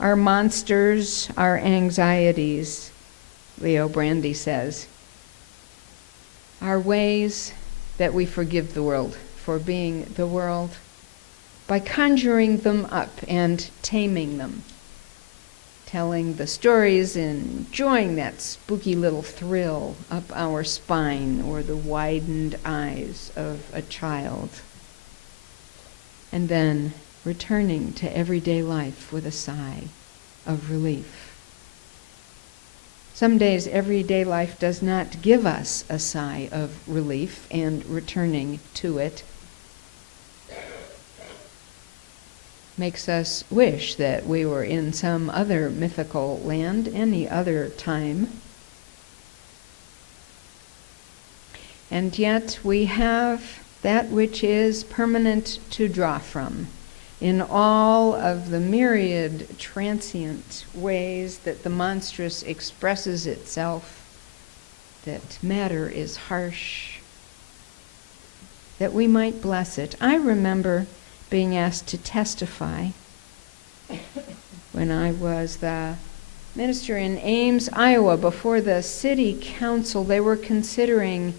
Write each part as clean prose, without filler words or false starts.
Our monsters, our anxieties, Leo Brandy says, are ways that we forgive the world for being the world by conjuring them up and taming them, telling the stories and enjoying that spooky little thrill up our spine or the widened eyes of a child, and then returning to everyday life with a sigh of relief. Some days everyday life does not give us a sigh of relief and returning to it makes us wish that we were in some other mythical land, any other time. And yet we have that which is permanent to draw from in all of the myriad transient ways that the monstrous expresses itself, that matter is harsh, that we might bless it. I remember being asked to testify when I was the minister in Ames, Iowa, before the city council. They were considering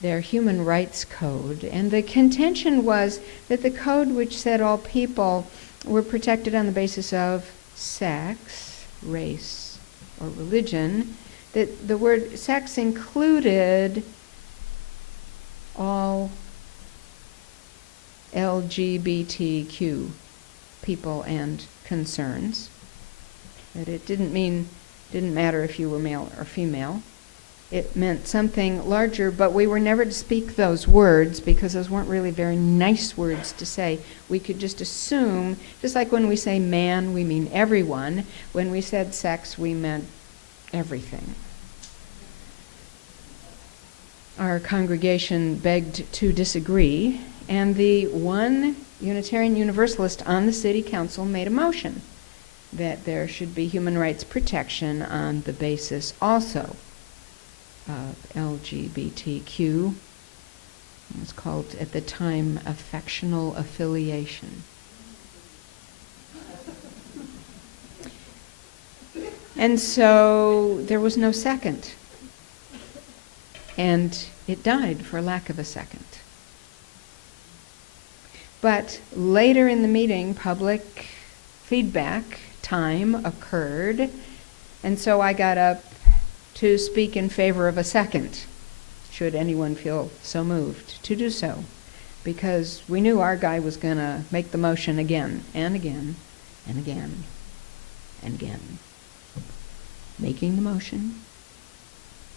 their human rights code, and the contention was that the code, which said all people were protected on the basis of sex, race, or religion, that the word sex included all LGBTQ people and concerns, that it didn't matter if you were male or female. It meant something larger, but we were never to speak those words because those weren't really very nice words to say. We could just assume, just like when we say man, we mean everyone. When we said sex, we meant everything. Our congregation begged to disagree, and the one Unitarian Universalist on the city council made a motion that there should be human rights protection on the basis also of LGBTQ. It was called at the time affectional affiliation. And so there was no second. And it died for lack of a second. But later in the meeting, public feedback time occurred, and so I got up to speak in favor of a second, should anyone feel so moved to do so, because we knew our guy was going to make the motion again and again and again and again. Making the motion,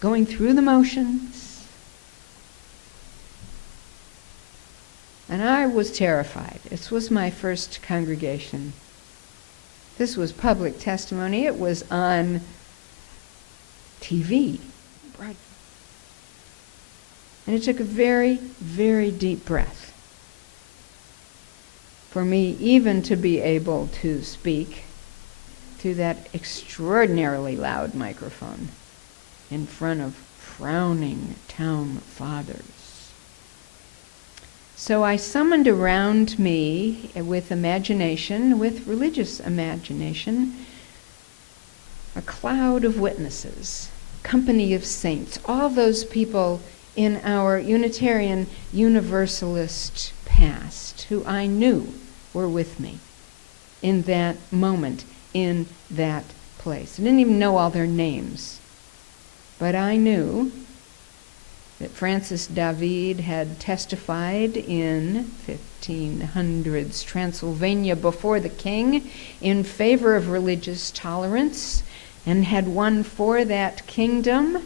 going through the motions, and I was terrified. This was my first congregation. This was public testimony. It was on TV. And it took a very, very deep breath for me even to be able to speak to that extraordinarily loud microphone in front of frowning town fathers. So I summoned around me with imagination, with religious imagination, a cloud of witnesses, company of saints, all those people in our Unitarian Universalist past who I knew were with me in that moment, in that place. I didn't even know all their names, but I knew that Francis David had testified in 1500s Transylvania before the king in favor of religious tolerance and had won for that kingdom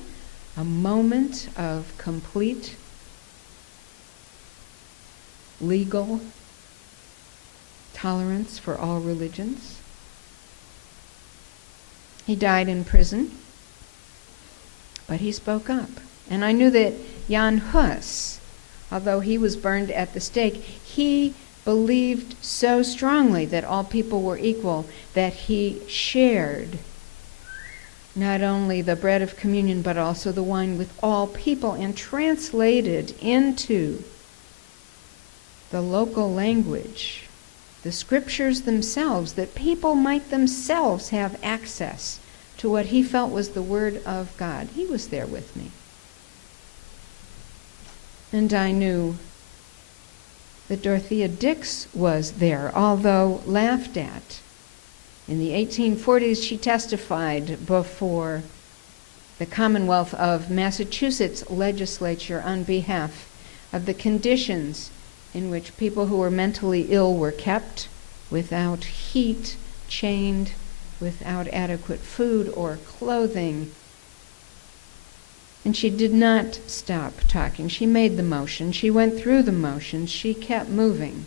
a moment of complete legal tolerance for all religions. He died in prison, but he spoke up. And I knew that Jan Hus, although he was burned at the stake, he believed so strongly that all people were equal that he shared not only the bread of communion but also the wine with all people and translated into the local language the scriptures themselves, that people might themselves have access to what he felt was the Word of God. He was there with me. And I knew that Dorothea Dix was there, although laughed at. In the 1840s, she testified before the Commonwealth of Massachusetts legislature on behalf of the conditions in which people who were mentally ill were kept, without heat, chained, without adequate food or clothing. And she did not stop talking. She made the motion. She went through the motions. She kept moving.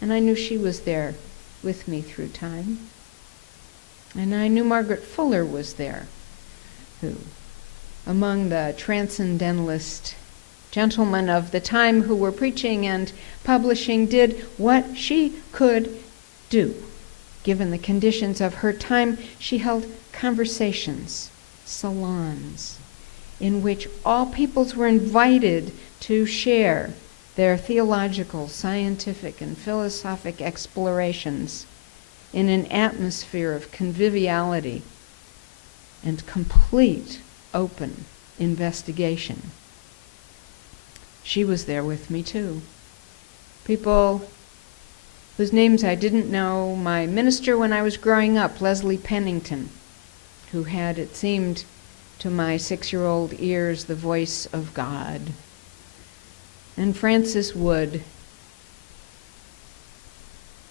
And I knew she was there with me through time. And I knew Margaret Fuller was there, who, among the transcendentalist gentlemen of the time who were preaching and publishing, did what she could do. Given the conditions of her time, she held conversations, salons, in which all peoples were invited to share their theological, scientific, and philosophic explorations in an atmosphere of conviviality and complete open investigation. She was there with me too. People whose names I didn't know. My minister when I was growing up, Leslie Pennington, who had, it seemed, to my 6-year-old ears, the voice of God. And Francis Wood,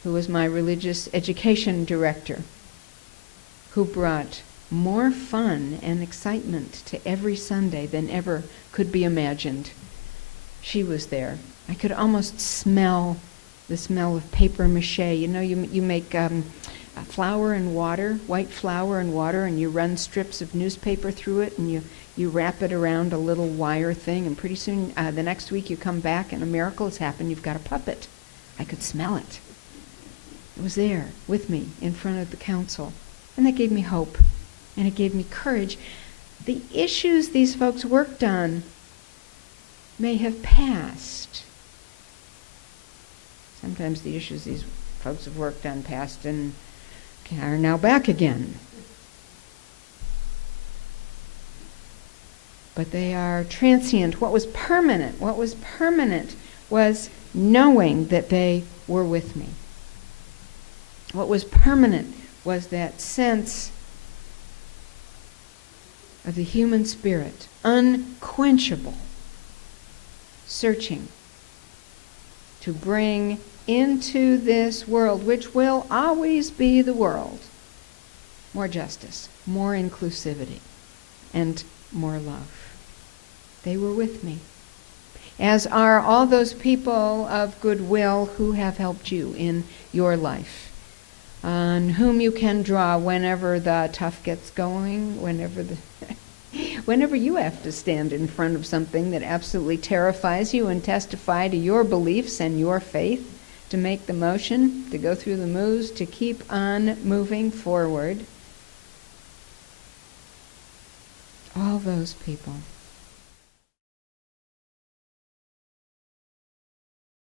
who was my religious education director, who brought more fun and excitement to every Sunday than ever could be imagined. She was there. I could almost smell the smell of paper mache. You know, you make flour and water, white flour and water, and you run strips of newspaper through it, and you wrap it around a little wire thing, and pretty soon, the next week you come back and a miracle has happened. You've got a puppet. I could smell it. It was there with me in front of the council. And that gave me hope, and it gave me courage. The issues these folks worked on may have passed. Sometimes the issues these folks have worked on passed and are now back again. But they are transient. What was permanent was knowing that they were with me. What was permanent was that sense of the human spirit, unquenchable, searching to bring into this world, which will always be the world, more justice, more inclusivity, and more love. They were with me, as are all those people of goodwill who have helped you in your life, on whom you can draw whenever the tough gets going, whenever you have to stand in front of something that absolutely terrifies you and testify to your beliefs and your faith, to make the motion, to go through the moves, to keep on moving forward. All those people.